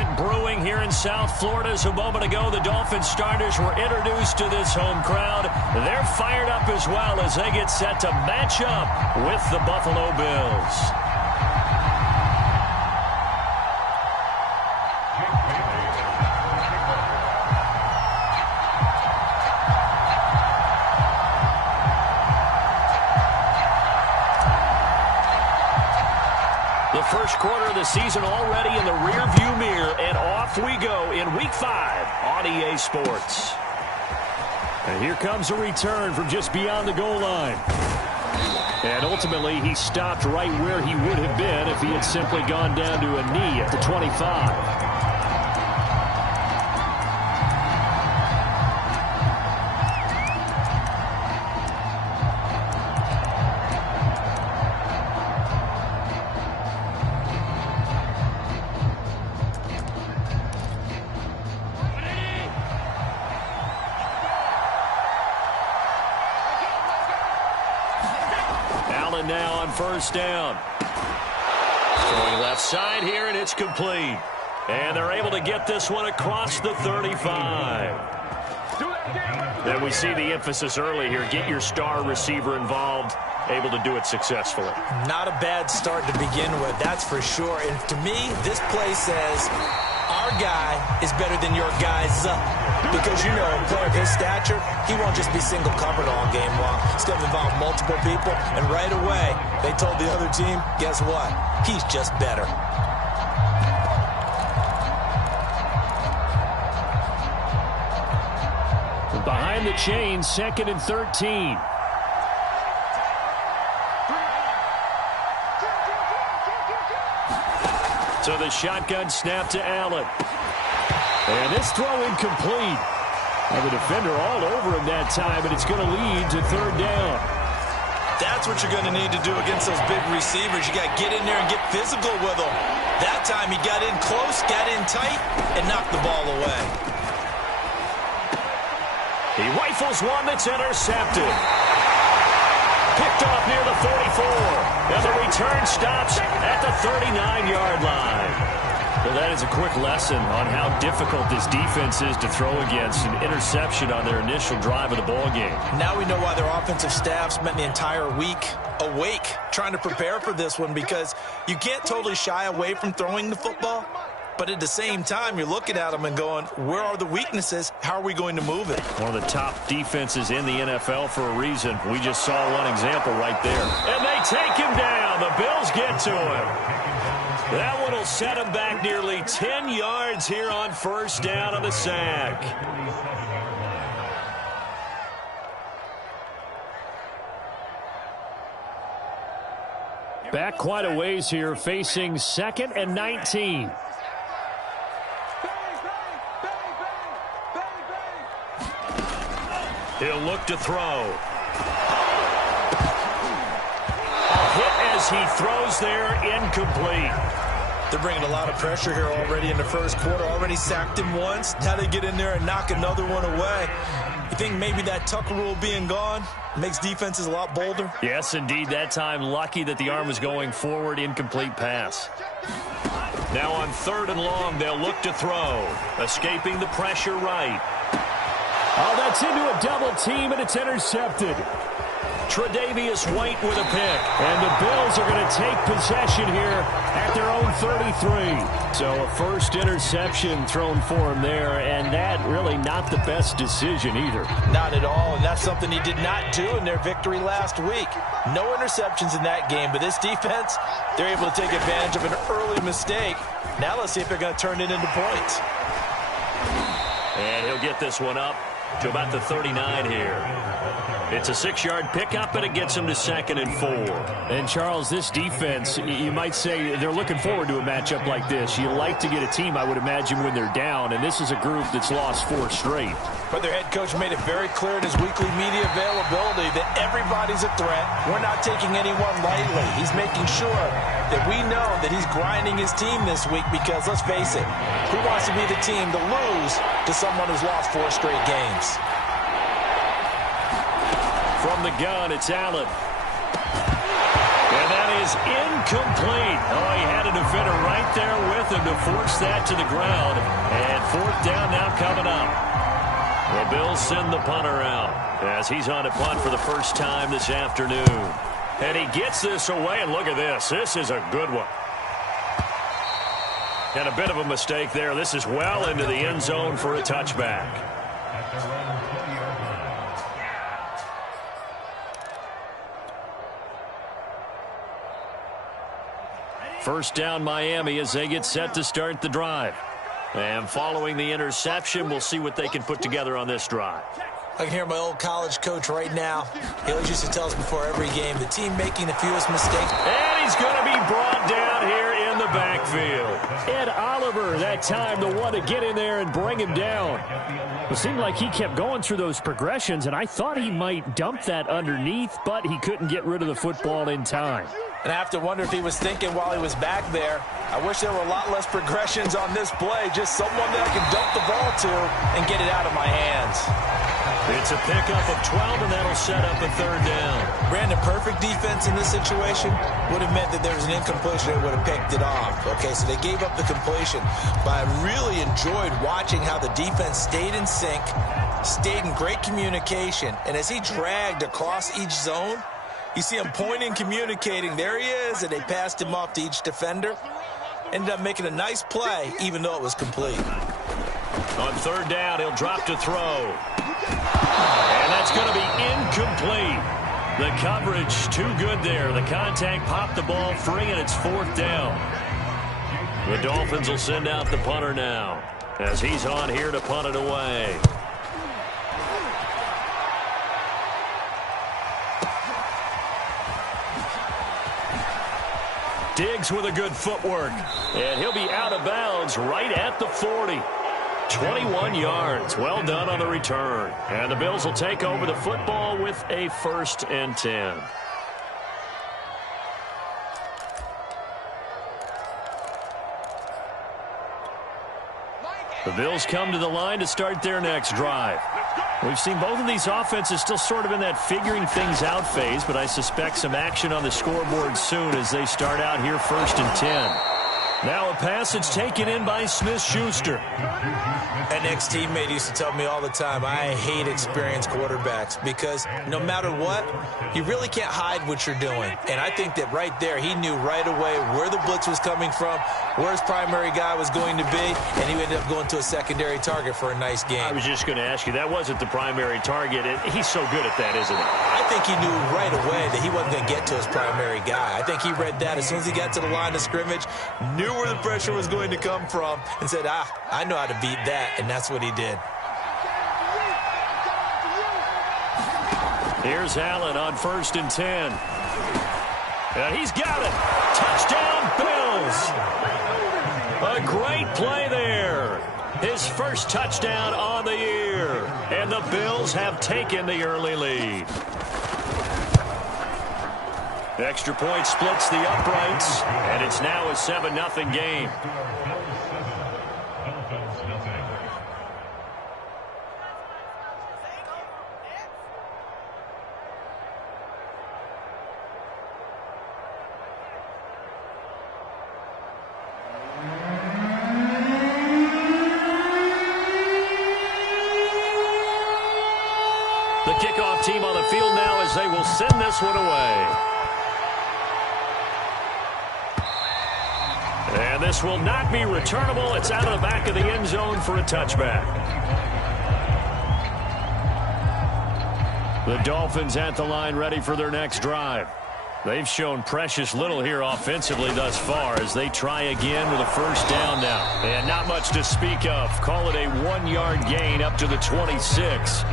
excitement brewing here in South Florida as a moment ago the Dolphins starters were introduced to this home crowd. They're fired up as well as they get set to match up with the Buffalo Bills. The first quarter of the season already in the rearview mirror, and off we go in Week 5 on EA Sports. And here comes a return from just beyond the goal line. And ultimately, he stopped right where he would have been if he had simply gone down to a knee at the 25. Now on first down. Going left side here, and it's complete. And they're able to get this one across the 35. Then we see the emphasis early here. Get your star receiver involved, able to do it successfully. Not a bad start to begin with, that's for sure. And to me, this play says our guy is better than your guys. Because, you know, a player of his stature, he won't just be single covered all game long. It's going to involve multiple people. And right away, they told the other team, guess what? He's just better. Behind the chain, 2nd and 13. So the shotgun snap to Allen. And this throw incomplete. And the defender all over him that time, and it's going to lead to 3rd down. That's what you're going to need to do against those big receivers. You got to get in there and get physical with them. That time he got in close, got in tight, and knocked the ball away. He rifles one that's intercepted. Picked off near the 44. And the return stops at the 39-yard line. Well, that is a quick lesson on how difficult this defense is to throw against. An interception on their initial drive of the ball game. Now we know why their offensive staff spent the entire week awake trying to prepare for this one, because you can't totally shy away from throwing the football. But at the same time, you're looking at them and going, where are the weaknesses? How are we going to move it? One of the top defenses in the NFL for a reason. We just saw one example right there. And they take him down. The Bills get to him. That one will set him back nearly 10 yards here on first down on the sack. Back quite a ways here, facing 2nd and 19. He'll look to throw. A hit as he throws there, incomplete. They're bringing a lot of pressure here already in the first quarter. Already sacked him once. Now they get in there and knock another one away. You think maybe that Tucker rule being gone makes defenses a lot bolder? Yes, indeed. That time, lucky that the arm was going forward. Incomplete pass. Now on 3rd and long, they'll look to throw. Escaping the pressure right. Oh, that's into a double team, and it's intercepted. Tre'Davious White with a pick. And the Bills are going to take possession here at their own 33. So a first interception thrown for him there, and that really not the best decision either. Not at all, and that's something he did not do in their victory last week. No interceptions in that game, but this defense, they're able to take advantage of an early mistake. Now let's see if they're going to turn it into points. And he'll get this one up to about the 39 here. It's a 6-yard pickup, and it gets him to 2nd and 4. And, Charles, this defense, you might say they're looking forward to a matchup like this. You like to get a team, I would imagine, when they're down, and this is a group that's lost 4 straight. But their head coach made it very clear in his weekly media availability that everybody's a threat. We're not taking anyone lightly. He's making sure that we know that he's grinding his team this week because, let's face it, who wants to be the team to lose to someone who's lost 4 straight games? From the gun, it's Allen. And that is incomplete. Oh, he had a defender right there with him to force that to the ground. And fourth down now coming up. The Bills send the punter out as he's on to punt for the first time this afternoon. And he gets this away, and look at this. This is a good one. And a bit of a mistake there. This is well into the end zone for a touchback. First down Miami as they get set to start the drive. And following the interception, we'll see what they can put together on this drive. I can hear my old college coach right now. He always used to tell us before every game, the team making the fewest mistakes. And he's going to be brought down here in the backfield. Ed Oliver, that time, the one to get in there and bring him down. It seemed like he kept going through those progressions, and I thought he might dump that underneath, but he couldn't get rid of the football in time. And I have to wonder if he was thinking while he was back there, I wish there were a lot less progressions on this play, just someone that I can dump the ball to and get it out of my hands. It's a pickup of 12, and that'll set up a third down. Brandon, perfect defense in this situation would have meant that there was an incompletion that would have picked it off. Okay, so they gave up the completion, but I really enjoyed watching how the defense stayed in sync, stayed in great communication, and as he dragged across each zone, you see him pointing, communicating. There he is, and they passed him off to each defender. Ended up making a nice play, even though it was complete. On third down, he'll drop to throw. And that's going to be incomplete. The coverage too good there. The contact popped the ball free, and it's fourth down. The Dolphins will send out the punter now as he's on here to punt it away. Diggs with a good footwork. And he'll be out of bounds right at the 40. 21 yards. Well done on the return. And the Bills will take over the football with a 1st and 10. The Bills come to the line to start their next drive. We've seen both of these offenses still sort of in that figuring things out phase, but I suspect some action on the scoreboard soon as they start out here 1st and 10. Now a pass that's taken in by Smith-Schuster. An ex-teammate used to tell me all the time, I hate experienced quarterbacks because no matter what, you really can't hide what you're doing. And I think that right there, he knew right away where the blitz was coming from, where his primary guy was going to be, and he ended up going to a secondary target for a nice game. I was just going to ask you, that wasn't the primary target. He's so good at that, isn't he? I think he knew right away that he wasn't going to get to his primary guy. I think he read that as soon as he got to the line of scrimmage, knew where the pressure was going to come from, and said, I know how to beat that, and that's what he did. Here's Allen on 1st and 10. And he's got it. Touchdown, Bills. A great play there. His first touchdown on the year. And the Bills have taken the early lead. The extra point splits the uprights, and it's now a 7-0 game. The kickoff team on the field now as they will send this one away. And this will not be returnable. It's out of the back of the end zone for a touchback. The Dolphins at the line ready for their next drive. They've shown precious little here offensively thus far as they try again with a first down now. And not much to speak of. Call it a 1-yard gain up to the 26.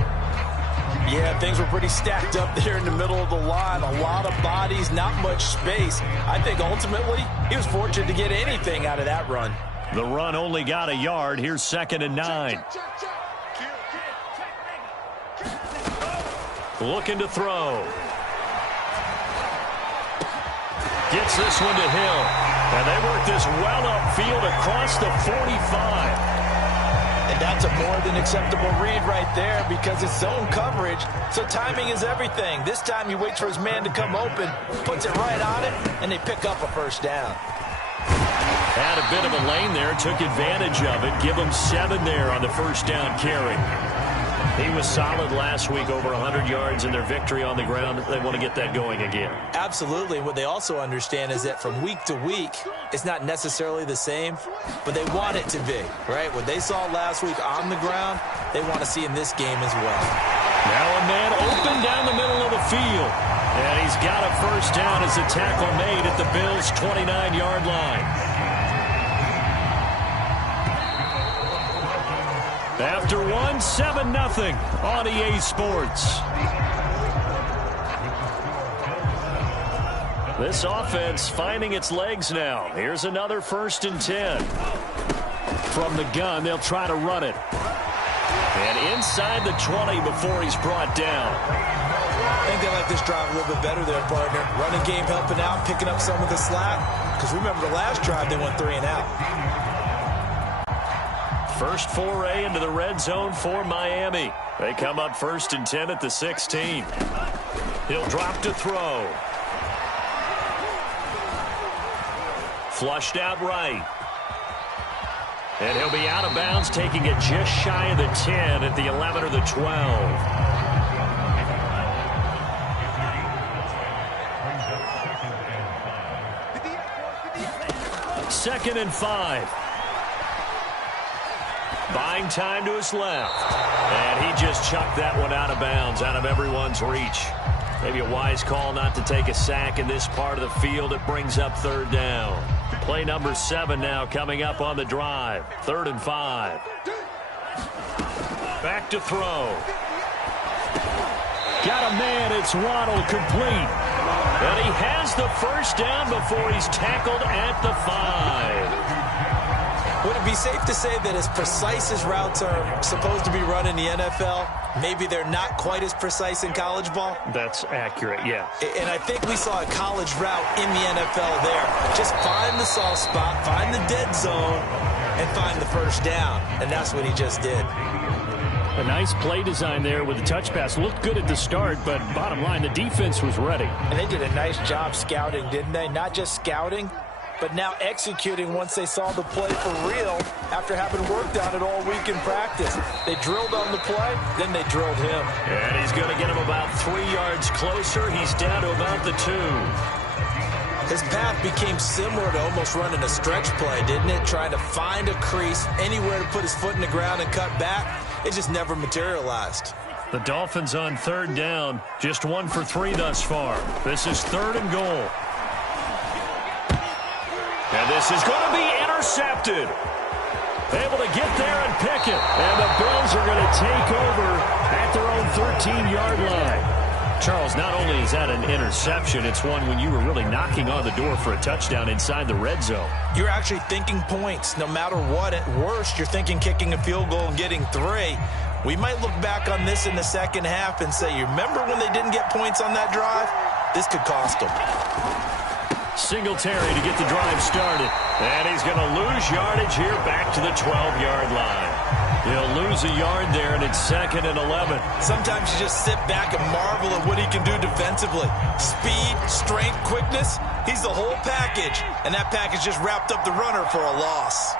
Yeah, things were pretty stacked up there in the middle of the line. A lot of bodies, not much space. I think ultimately he was fortunate to get anything out of that run. The run only got a yard. Here's 2nd and 9. Looking to throw. Gets this one to Hill. And they work this well upfield across the 45. And that's a more more than acceptable read right there because it's zone coverage, so timing is everything. This time he waits for his man to come open, puts it right on it, and they pick up a first down. Had a bit of a lane there, took advantage of it. Give him 7 there on the first down carry. He was solid last week, over 100 yards in their victory on the ground. They want to get that going again. Absolutely. What they also understand is that from week to week, it's not necessarily the same, but they want it to be, right? What they saw last week on the ground, they want to see in this game as well. Now a man open down the middle of the field. And he's got a first down as the tackle made at the Bills' 29-yard line. After 7-0 on EA Sports. This offense finding its legs now. Here's another 1st and 10. From the gun, they'll try to run it. And inside the 20 before he's brought down. I think they like this drive a little bit better there, partner. Running game helping out, picking up some of the slack. Because remember the last drive, they went 3 and out. First foray into the red zone for Miami. They come up 1st and 10 at the 16. He'll drop to throw. Flushed out right. And he'll be out of bounds, taking it just shy of the 10 at the 11 or the 12. 2nd and 5. Buying time to his left. And he just chucked that one out of bounds, out of everyone's reach. Maybe a wise call not to take a sack in this part of the field. It brings up 3rd down. Play number 7 now coming up on the drive. 3rd and 5. Back to throw. Got a man. It's Waddle, complete. And he has the first down before he's tackled at the 5. Would it be safe to say that as precise as routes are supposed to be run in the NFL, maybe they're not quite as precise in college ball? That's accurate, yeah. And I think we saw a college route in the NFL there. Just find the soft spot, find the dead zone, and find the first down. And that's what he just did. A nice play design there with the touch pass. Looked good at the start, but bottom line, the defense was ready. And they did a nice job scouting, didn't they? Not just scouting, but now executing once they saw the play for real after having worked on it all week in practice. They drilled on the play, then they drilled him. And he's going to get him about 3 yards closer. He's down to about the 2. His path became similar to almost running a stretch play, didn't it? Trying to find a crease, anywhere to put his foot in the ground and cut back. It just never materialized. The Dolphins on 3rd down, just 1 for 3 thus far. This is 3rd and goal. And this is going to be intercepted. Able to get there and pick it. And the Bills are going to take over at their own 13-yard line. Charles, not only is that an interception, it's one when you were really knocking on the door for a touchdown inside the red zone. You're actually thinking points. No matter what, at worst, you're thinking kicking a field goal and getting 3. We might look back on this in the second half and say, you remember when they didn't get points on that drive? This could cost them. Singletary to get the drive started. And he's going to lose yardage here back to the 12-yard line. He'll lose a yard there, and it's 2nd and 11. Sometimes you just sit back and marvel at what he can do defensively. Speed, strength, quickness, he's the whole package. And that package just wrapped up the runner for a loss.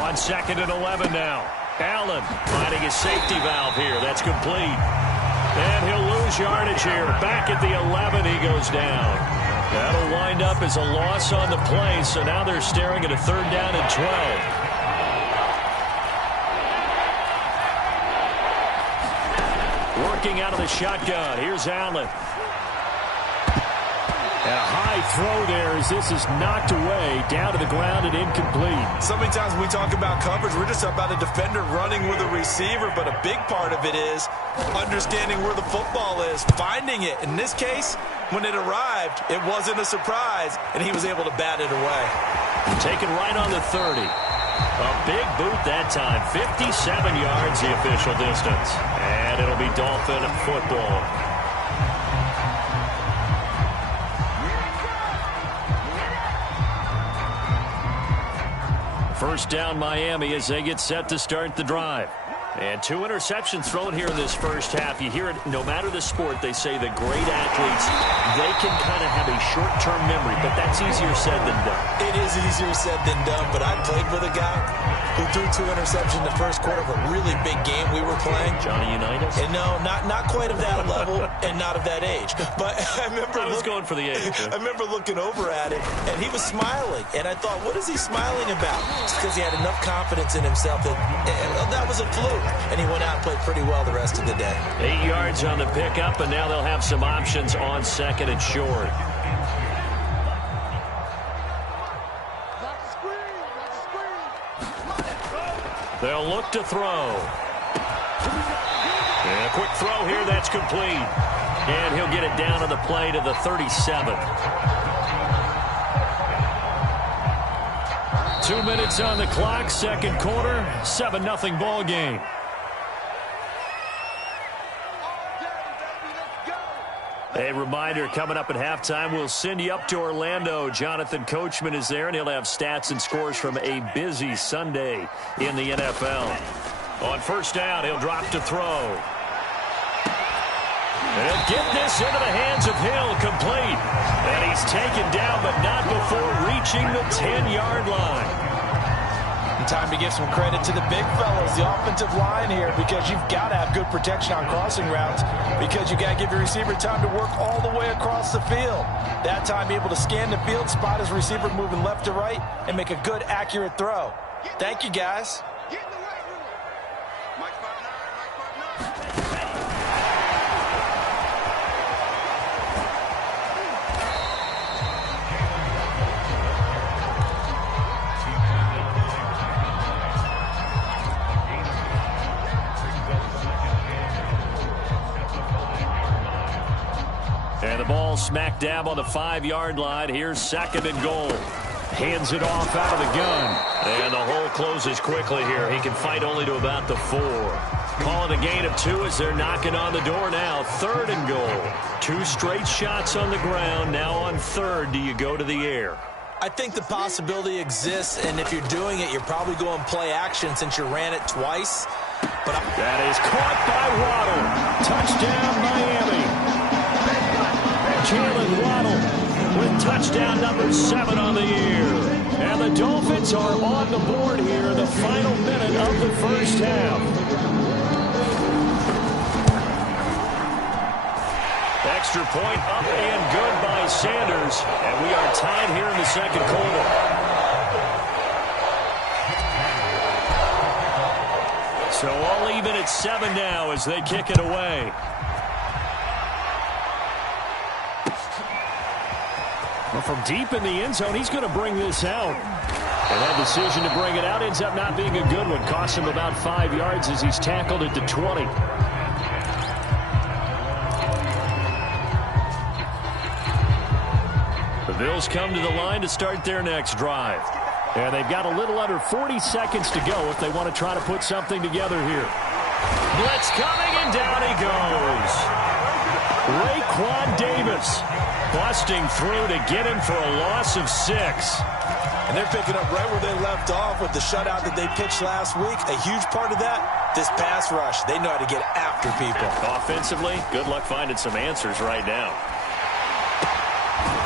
On 2nd and 11 now. Allen finding his safety valve here. That's complete. And he'll lose yardage here. Back at the 11, he goes down. That'll wind up as a loss on the play, so now they're staring at a 3rd down and 12. Working out of the shotgun. Here's Allen. And a high throw there as this is knocked away, down to the ground and incomplete. So many times when we talk about coverage, we're just about a defender running with a receiver, but a big part of it is understanding where the football is, finding it. In this case, when it arrived, it wasn't a surprise, and he was able to bat it away. Taken right on the 30. A big boot that time, 57 yards the official distance. And it'll be Dolphin football. First down Miami as they get set to start the drive. And 2 interceptions thrown here in this first half. You hear it, no matter the sport, they say the great athletes, they can kind of have a short-term memory, but that's easier said than done. It is easier said than done, but I played with a guy who threw 2 interceptions in the first quarter of a really big game we were playing. Johnny Unitas? And no, not quite of that level and not of that age. But I was going for the age. I remember looking over at him, and he was smiling. And I thought, what is he smiling about? It's because he had enough confidence in himself that was a fluke. And he went out and played pretty well the rest of the day. 8 yards on the pickup, and now they'll have some options on second and short. They'll look to throw. And a quick throw here, that's complete. And he'll get it down on the play to the 37. 2 minutes on the clock, second quarter, 7-0 ball game. A reminder, coming up at halftime, we'll send you up to Orlando. Jonathan Coachman is there, and he'll have stats and scores from a busy Sunday in the NFL. On first down, he'll drop to throw. And he'll get this into the hands of Hill, complete. And he's taken down, but not before reaching the 10-yard line. Time to give some credit to the big fellas, the offensive line here, because you've got to have good protection on crossing routes, because you got to give your receiver time to work all the way across the field. That time, be able to scan the field, spot his receiver moving left to right, and make a good, accurate throw. Thank you, guys. And the ball smack dab on the 5-yard line. Here's second and goal. Hands it off out of the gun. And the hole closes quickly here. He can fight only to about the 4. Call it a gain of 2 as they're knocking on the door now. Third and goal. 2 straight shots on the ground. Now on third, do you go to the air? I think the possibility exists, and if you're doing it, you're probably going play action since you ran it twice. But that is caught by Waddle. Touchdown, Miami. Jalen Waddle with touchdown number 7 on the year. And the Dolphins are on the board here in the final minute of the first half. Extra point up and good by Sanders. And we are tied here in the second quarter. So all even at 7 now as they kick it away. Well, from deep in the end zone, he's going to bring this out. And that decision to bring it out ends up not being a good one. Costs him about 5 yards as he's tackled at the 20. The Bills come to the line to start their next drive. And they've got a little under 40 seconds to go if they want to try to put something together here. Blitz coming, and down he goes. Raekwon Davis busting through to get him for a loss of 6. And they're picking up right where they left off with the shutout that they pitched last week. A huge part of that, this pass rush. They know how to get after people. Offensively, good luck finding some answers right now.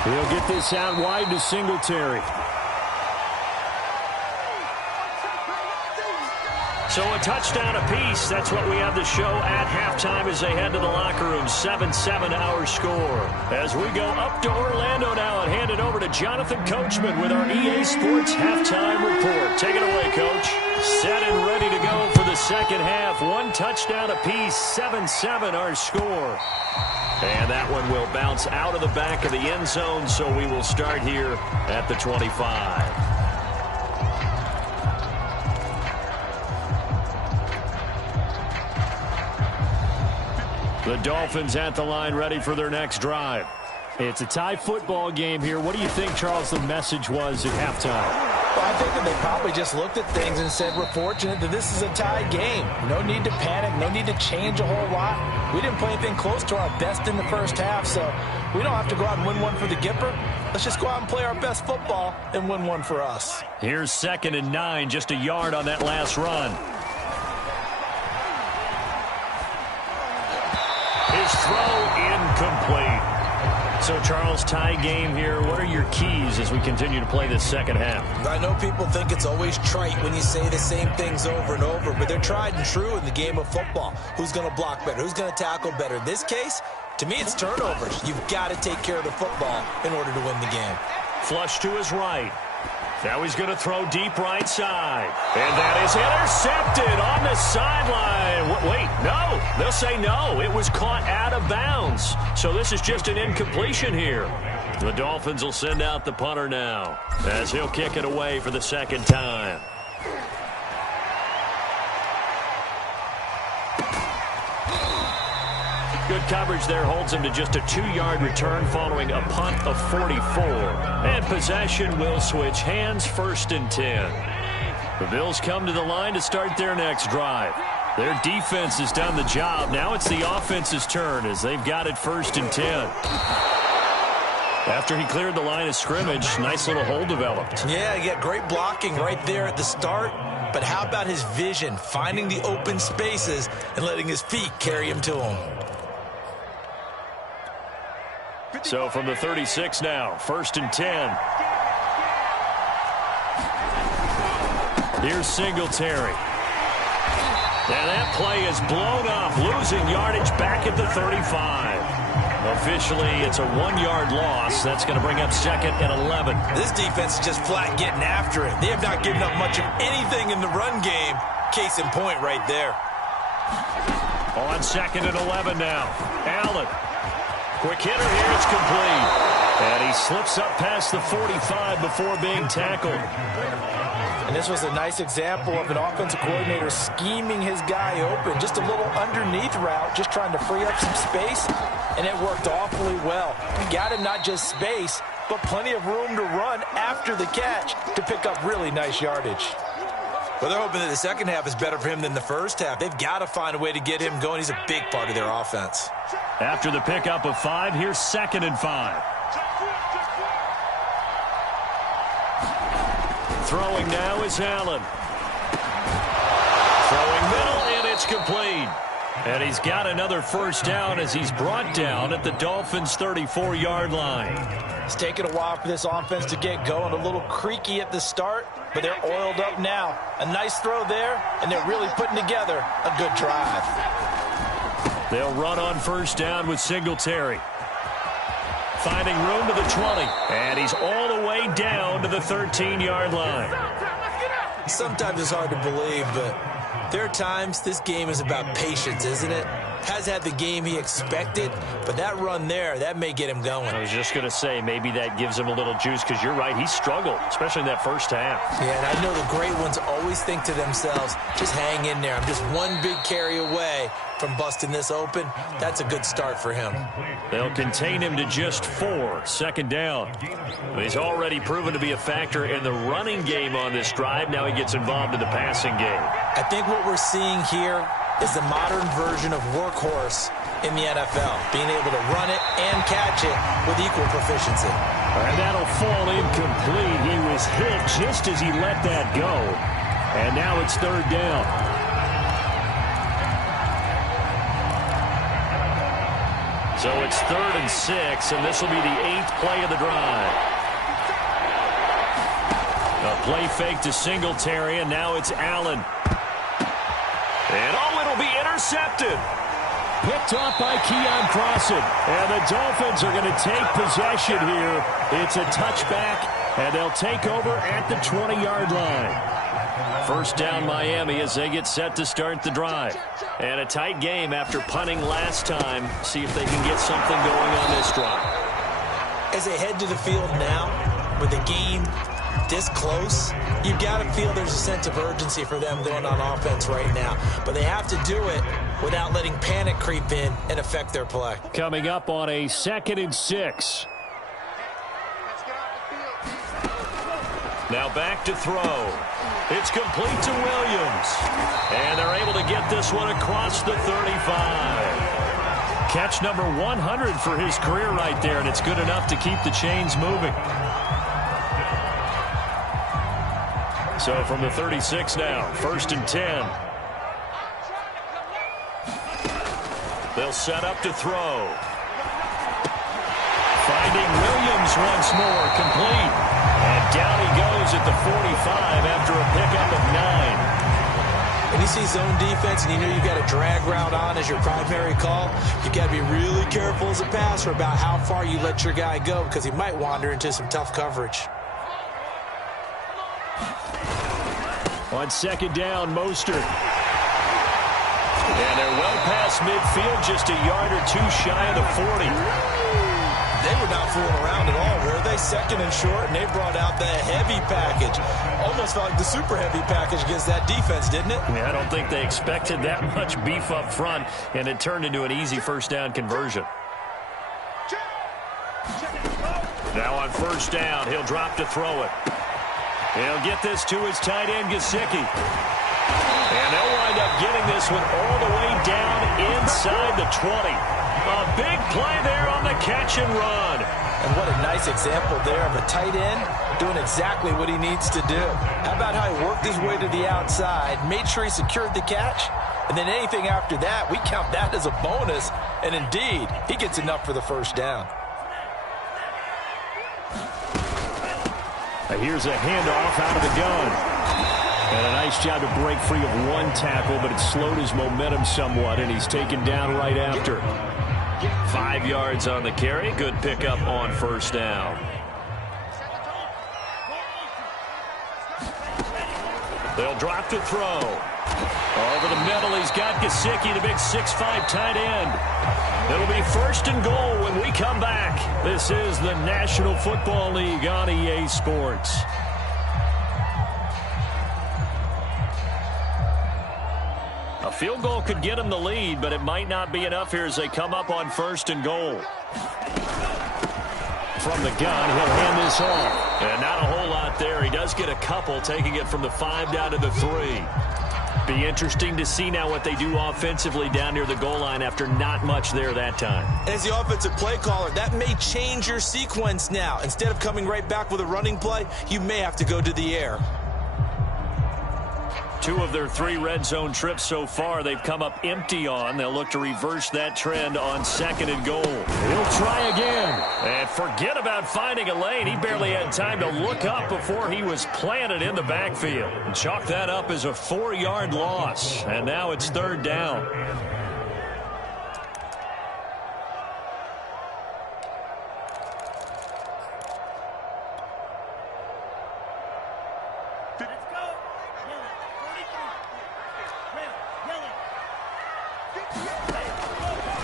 He'll get this out wide to Singletary. So a touchdown apiece. That's what we have to show at halftime as they head to the locker room. 7-7 our score. As we go up to Orlando now and hand it over to Jonathan Coachman with our EA Sports halftime report. Take it away, Coach. Set and ready to go for the second half. 1 touchdown apiece. 7-7 our score. And that one will bounce out of the back of the end zone, so we will start here at the 25. The Dolphins at the line ready for their next drive. It's a tie football game here. What do you think, Charles, the message was at halftime? Well, I think that they probably just looked at things and said, we're fortunate that this is a tie game. No need to panic. No need to change a whole lot. We didn't play anything close to our best in the first half, so we don't have to go out and win one for the Gipper. Let's just go out and play our best football and win one for us. Here's 2nd and 9, just a yard on that last run. His throw incomplete. So, Charles, tie game here. What are your keys as we continue to play this second half? I know people think it's always trite when you say the same things over and over, but they're tried and true in the game of football. Who's going to block better? Who's going to tackle better? In this case, to me, it's turnovers. You've got to take care of the football in order to win the game. Flush to his right. Now he's going to throw deep right side. And that is intercepted on the sideline. Wait, no. They'll say no. It was caught out of bounds. So this is just an incompletion here. The Dolphins will send out the punter now as he'll kick it away for the second time. Good coverage there holds him to just a 2-yard return following a punt of 44. And possession will switch hands, 1st and 10. The Bills come to the line to start their next drive. Their defense has done the job. Now it's the offense's turn as they've got it 1st and 10. After he cleared the line of scrimmage, nice little hole developed. Yeah, he got great blocking right there at the start. But how about his vision, finding the open spaces and letting his feet carry him to him? So from the 36 now, 1st and 10. Here's Singletary. And that play is blown off, losing yardage back at the 35. Officially, it's a 1-yard loss. That's going to bring up 2nd and 11. This defense is just flat getting after it. They have not given up much of anything in the run game. Case in point right there. On 2nd and 11 now. Allen. Quick hitter here, it's complete. And he slips up past the 45 before being tackled. And this was a nice example of an offensive coordinator scheming his guy open. Just a little underneath route, just trying to free up some space, and it worked awfully well. He got him not just space, but plenty of room to run after the catch to pick up really nice yardage. Well, they're hoping that the second half is better for him than the first half. They've got to find a way to get him going. He's a big part of their offense. After the pickup of 5, here's 2nd and 5. Throwing now is Allen. Throwing middle, and it's complete. And he's got another 1st down as he's brought down at the Dolphins' 34-yard line. It's taken a while for this offense to get going. A little creaky at the start, but they're oiled up now. A nice throw there, and they're really putting together a good drive. They'll run on 1st down with Singletary. Finding room to the 20, and he's all the way down to the 13-yard line. Sometimes it's hard to believe, but there are times this game is about patience, isn't it? Has had the game he expected, but that run there, that may get him going. I was just going to say, maybe that gives him a little juice, because you're right, he struggled, especially in that first half. Yeah, and I know the great ones always think to themselves, just hang in there. I'm just one big carry away from busting this open. That's a good start for him. They'll contain him to just 4, 2nd down. He's already proven to be a factor in the running game on this drive. Now he gets involved in the passing game. I think what we're seeing here is the modern version of workhorse in the NFL, being able to run it and catch it with equal proficiency. And that'll fall incomplete. He was hit just as he let that go. And now it's 3rd down. So it's 3rd and 6, and this will be the 8th play of the drive. A play fake to Singletary, and now it's Allen. And it'll be intercepted. Picked off by Keon Crossen. And the Dolphins are going to take possession here. It's a touchback, and they'll take over at the 20-yard line. 1st down Miami as they get set to start the drive. And a tight game after punting last time. See if they can get something going on this drive. As they head to the field now, with the game this close, you've got to feel there's a sense of urgency for them going on offense right now. But they have to do it without letting panic creep in and affect their play. Coming up on a 2nd and 6. Now back to throw. It's complete to Williams. And they're able to get this one across the 35. Catch number 100 for his career right there, and it's good enough to keep the chains moving. So from the 36 now, 1st and 10. They'll set up to throw. Finding Williams once more, complete. And down he goes at the 45 after a pickup of 9. When you see zone defense and you know you've got a drag route on as your primary call, you got to be really careful as a passer about how far you let your guy go because he might wander into some tough coverage. On 2nd down, Mostert. And they're well past midfield, just a yard or two shy of the 40. They were not fooling around at all, were they? 2nd and short, and they brought out the heavy package. Almost felt like the super heavy package against that defense, didn't it? Yeah, I don't think they expected that much beef up front, and it turned into an easy 1st down conversion. Now on 1st down, he'll drop to throw it. He'll get this to his tight end, Gesicki. And they'll wind up getting this one all the way down inside the 20. A big play there on the catch and run. And what a nice example there of a tight end doing exactly what he needs to do. How about how he worked his way to the outside, made sure he secured the catch, and then anything after that, we count that as a bonus. And indeed, he gets enough for the 1st down. Here's a handoff out of the gun. And a nice job to break free of one tackle, but it slowed his momentum somewhat, and he's taken down right after. 5 yards on the carry. Good pickup on 1st down. They'll drop to throw. Over the middle, he's got Gesicki, the big 6'5" tight end. It'll be 1st and goal when we come back. This is the National Football League on EA Sports. A field goal could get him the lead, but it might not be enough here as they come up on 1st and goal. From the gun, he'll hand this off. And not a whole lot there. He does get a couple, taking it from the 5 down to the 3. Be interesting to see now what they do offensively down near the goal line after not much there that time. As the offensive play caller, that may change your sequence now. Instead of coming right back with a running play, you may have to go to the air. 2 of their 3 red zone trips so far they've come up empty on. They'll look to reverse that trend on 2nd and goal. He'll try again. And forget about finding a lane. He barely had time to look up before he was planted in the backfield. Chalk that up as a 4-yard loss. And now it's 3rd down.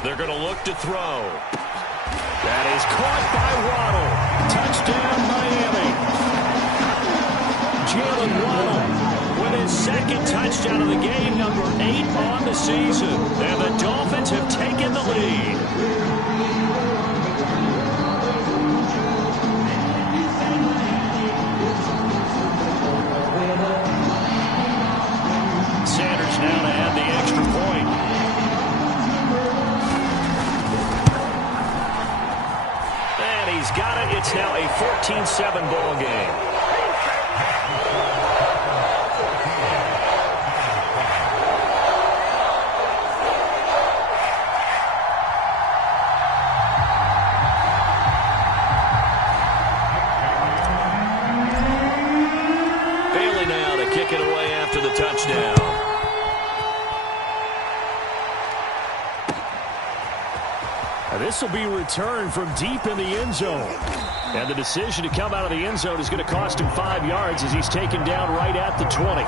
They're going to look to throw. That is caught by Waddle. Touchdown, Miami. Jalen Waddle with his 2nd touchdown of the game, number 8 on the season. And the Dolphins have taken the lead. Sanders now to add the extra point. He's got it. It's now a 14-7 ball game. Bailey now to kick it away after the touchdown. This will be returned from deep in the end zone. And the decision to come out of the end zone is going to cost him 5 yards as he's taken down right at the 20.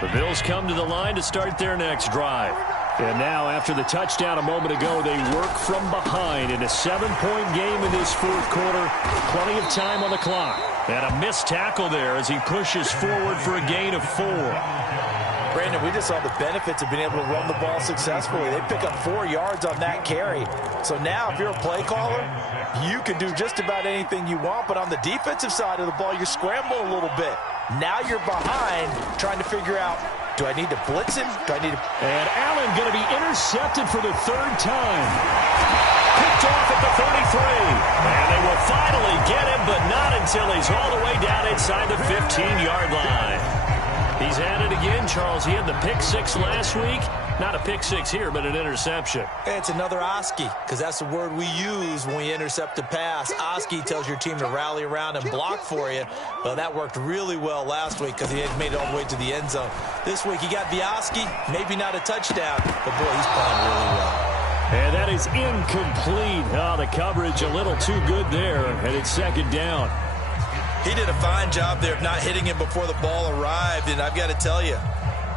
The Bills come to the line to start their next drive. And now, after the touchdown a moment ago, they work from behind in a 7-point game in this 4th quarter. Plenty of time on the clock. And a missed tackle there as he pushes forward for a gain of 4. Brandon, we just saw the benefits of being able to run the ball successfully. They pick up 4 yards on that carry. So now if you're a play caller, you can do just about anything you want. But on the defensive side of the ball, you scramble a little bit. Now you're behind trying to figure out, do I need to blitz him? Do I need to... And Allen going to be intercepted for the 3rd time. Picked off at the 33. And they will finally get him, but not until he's all the way down inside the 15-yard line. He's at it again, Charles. He had the pick 6 last week. Not a pick 6 here, but an interception. It's another Oski, because that's the word we use when we intercept a pass. Oski tells your team to rally around and block for you. Well, that worked really well last week because he had made it all the way to the end zone. This week he got the Oski, maybe not a touchdown, but boy, he's playing really well. And that is incomplete. Oh, the coverage a little too good there, and it's 2nd down. He did a fine job there of not hitting him before the ball arrived, and I've got to tell you,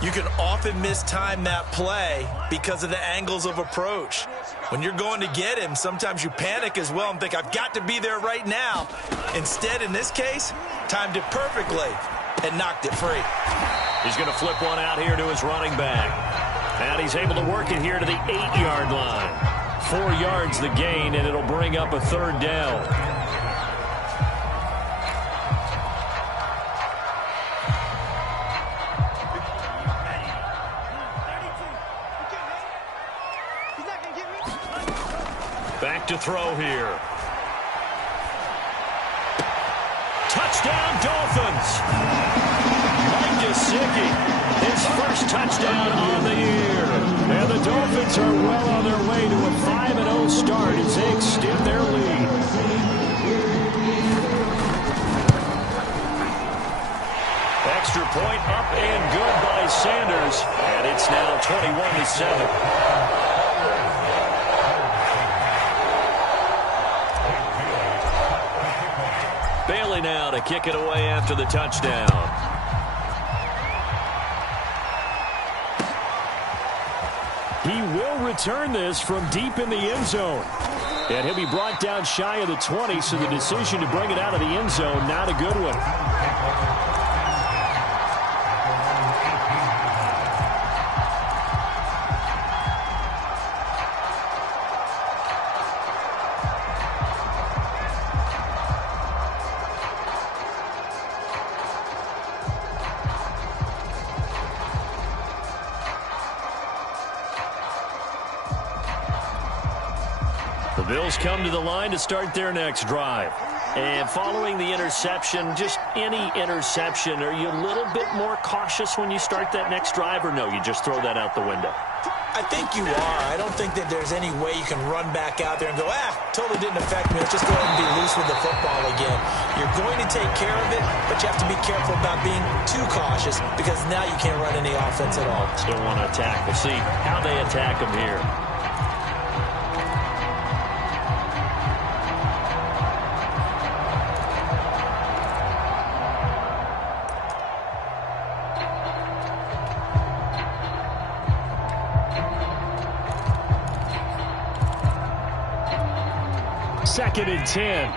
you can often mistime that play because of the angles of approach. When you're going to get him, sometimes you panic as well and think, I've got to be there right now. Instead, in this case, timed it perfectly and knocked it free. He's going to flip one out here to his running back. And he's able to work it here to the 8-yard line. 4 yards the gain, and it'll bring up a 3rd down. Back to throw here. Touchdown, Dolphins. Mike Gesicki, his first touchdown on the year. And the Dolphins are well on their way to a 5-0 start as they extend their lead. Extra point up and good by Sanders. And it's now 21-7. Bailey now to kick it away after the touchdown. He will return this from deep in the end zone. And he'll be brought down shy of the 20, so the decision to bring it out of the end zone, not a good one. The Bills come to the line to start their next drive. And following the interception, just any interception, are you a little bit more cautious when you start that next drive, or no, you just throw that out the window? I think you are. I don't think that there's any way you can run back out there and go, totally didn't affect me. Let's just go ahead and be loose with the football again. You're going to take care of it, but you have to be careful about being too cautious because now you can't run any offense at all. Still want to attack. We'll see how they attack them here. Second and 10.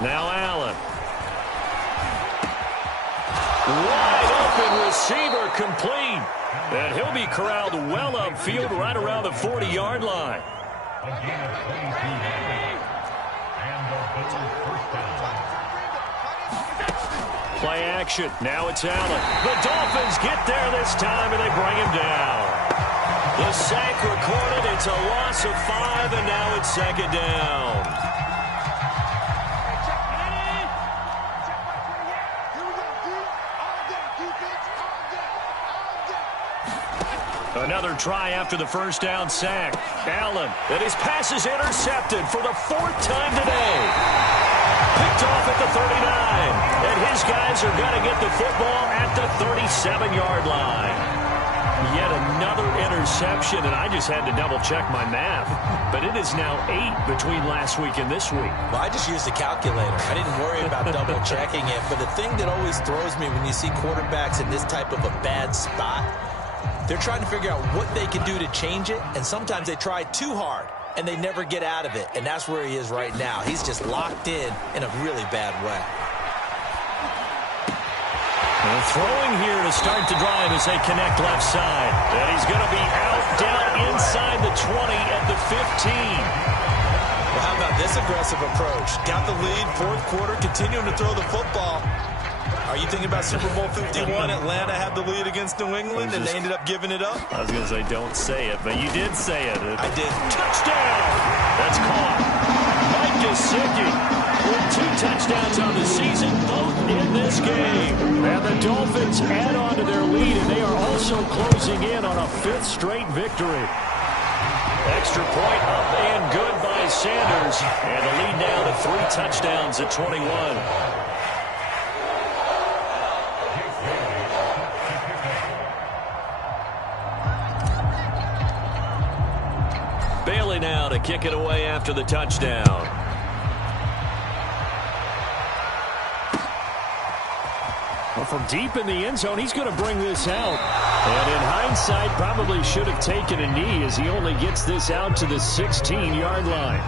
Now Allen. Wide open receiver complete. And he'll be corralled well upfield right around the 40-yard line. Play action. Now it's Allen. The Dolphins get there this time, and they bring him down. The sack recorded. It's a loss of 5, and now it's 2nd down. Another try after the first down sack. Allen, and his pass is intercepted for the 4th time today. Picked off at the 39. And his guys are going to get the football at the 37-yard line. Yet another interception, and I just had to double-check my math. But it is now 8 between last week and this week. Well, I just used a calculator. I didn't worry about double-checking it. But the thing that always throws me when you see quarterbacks in this type of a bad spot, they're trying to figure out what they can do to change it, and sometimes they try too hard, and they never get out of it. And that's where he is right now. He's just locked in a really bad way. And throwing here to start the drive as they connect left side. And he's going to be out, down inside the 20 at the 15. Well, how about this aggressive approach? Got the lead, fourth quarter, continuing to throw the football. Are you thinking about Super Bowl 51? Atlanta had the lead against New England, and they ended up giving it up? I was going to say, don't say it, but you did say it. I did. Touchdown! That's caught. Mike Gesicki with 2 touchdowns on the season, both in this game. And the Dolphins add on to their lead, and they are also closing in on a 5th straight victory. Extra point up and good by Sanders. And the lead now to 3 touchdowns at 21. Bailey now to kick it away after the touchdown. Well, from deep in the end zone, he's going to bring this out. And in hindsight, probably should have taken a knee as he only gets this out to the 16-yard line.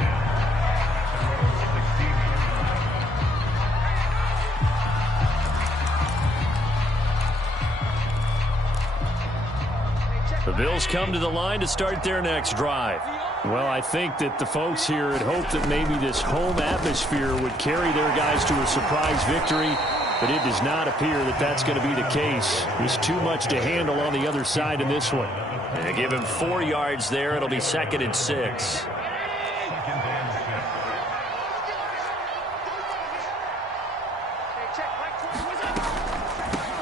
The Bills come to the line to start their next drive. Well, I think that the folks here had hoped that maybe this home atmosphere would carry their guys to a surprise victory, but it does not appear that that's going to be the case. There's too much to handle on the other side in this one. And they give him 4 yards there. It'll be 2nd and 6.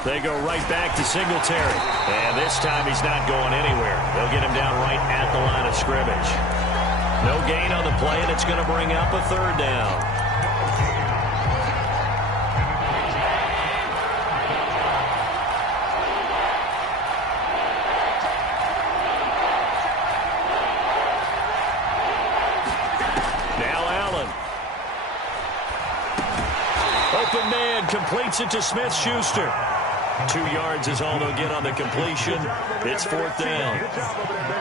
They go right back to Singletary. And this time he's not going anywhere. They'll get him down right at the line of scrimmage. No gain on the play, and it's going to bring up a 3rd down. Now Allen. Open man completes it to Smith-Schuster. 2 yards is all they'll get on the completion. It's 4th down.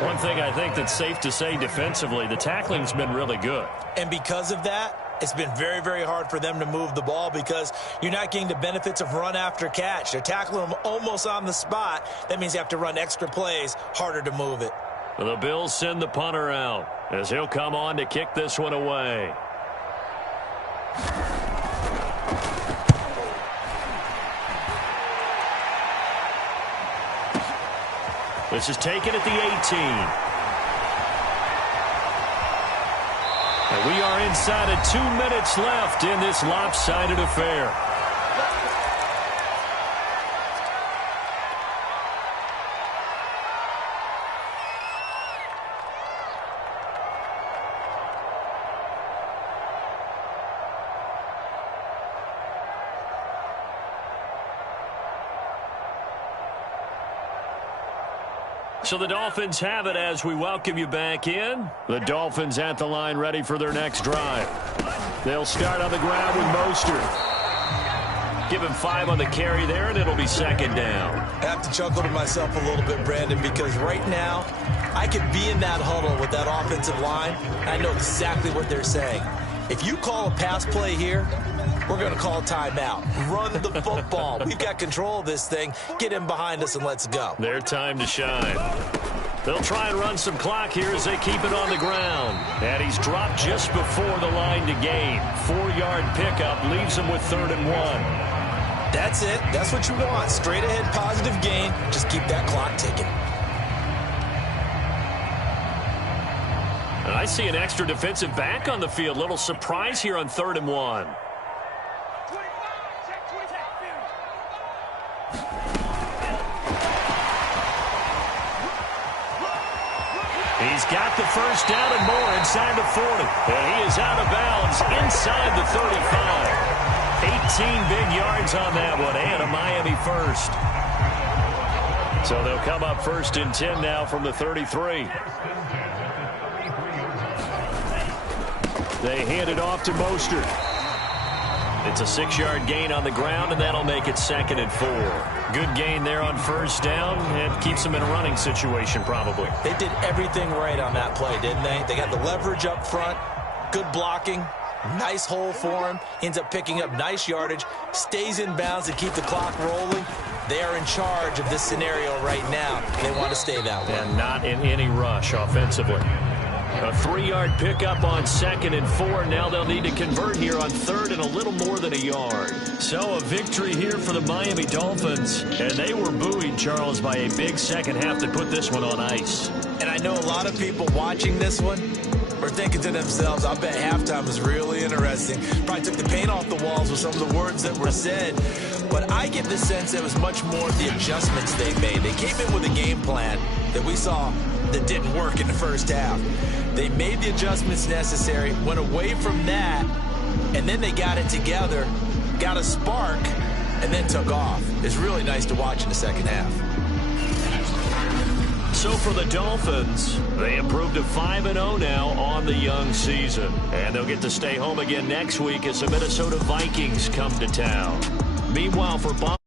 One thing I think that's safe to say defensively, the tackling's been really good. And because of that, it's been very, very hard for them to move the ball because you're not getting the benefits of run after catch. They're tackling them almost on the spot. That means you have to run extra plays, harder to move it. Well, the Bills send the punter out as he'll come on to kick this one away. This is taken at the 18. And we are inside of 2 minutes left in this lopsided affair. So the Dolphins have it as we welcome you back in. The Dolphins at the line ready for their next drive. They'll start on the ground with Mostert. Give him 5 on the carry there, and it'll be 2nd down. I have to chuckle to myself a little bit, Brandon, because right now I could be in that huddle with that offensive line. I know exactly what they're saying. If you call a pass play here, we're going to call a timeout. Run the football. We've got control of this thing. Get him behind us and let's go. Their time to shine. They'll try and run some clock here as they keep it on the ground. And he's dropped just before the line to gain. 4-yard pickup leaves him with 3rd and 1. That's it. That's what you want. Straight ahead positive gain. Just keep that clock ticking. And I see an extra defensive back on the field. Little surprise here on 3rd and 1. He's got the first down and more inside the 40. And he is out of bounds inside the 35. 18 big yards on that one and a Miami first. So they'll come up 1st and 10 now from the 33. They hand it off to Mostert. It's a 6-yard gain on the ground, and that'll make it 2nd and 4. Good gain there on 1st down, and keeps them in a running situation probably. They did everything right on that play, didn't they? They got the leverage up front, good blocking, nice hole for him, ends up picking up nice yardage, stays in bounds to keep the clock rolling. They are in charge of this scenario right now. They want to stay that way. And not in any rush offensively. A 3-yard pickup on 2nd and 4. Now they'll need to convert here on 3rd and a little more than a yard. So a victory here for the Miami Dolphins. And they were buoyed, Charles, by a big second half that put this one on ice. And I know a lot of people watching this one were thinking to themselves, I bet halftime was really interesting. Probably took the paint off the walls with some of the words that were said. But I get the sense it was much more the adjustments they made. They came in with a game plan that we saw that didn't work in the first half. They made the adjustments necessary, went away from that, and then they got it together, got a spark, and then took off. It's really nice to watch in the second half. So for the Dolphins, they improved to 5-0 now on the young season. And they'll get to stay home again next week as the Minnesota Vikings come to town. Meanwhile, for Bob.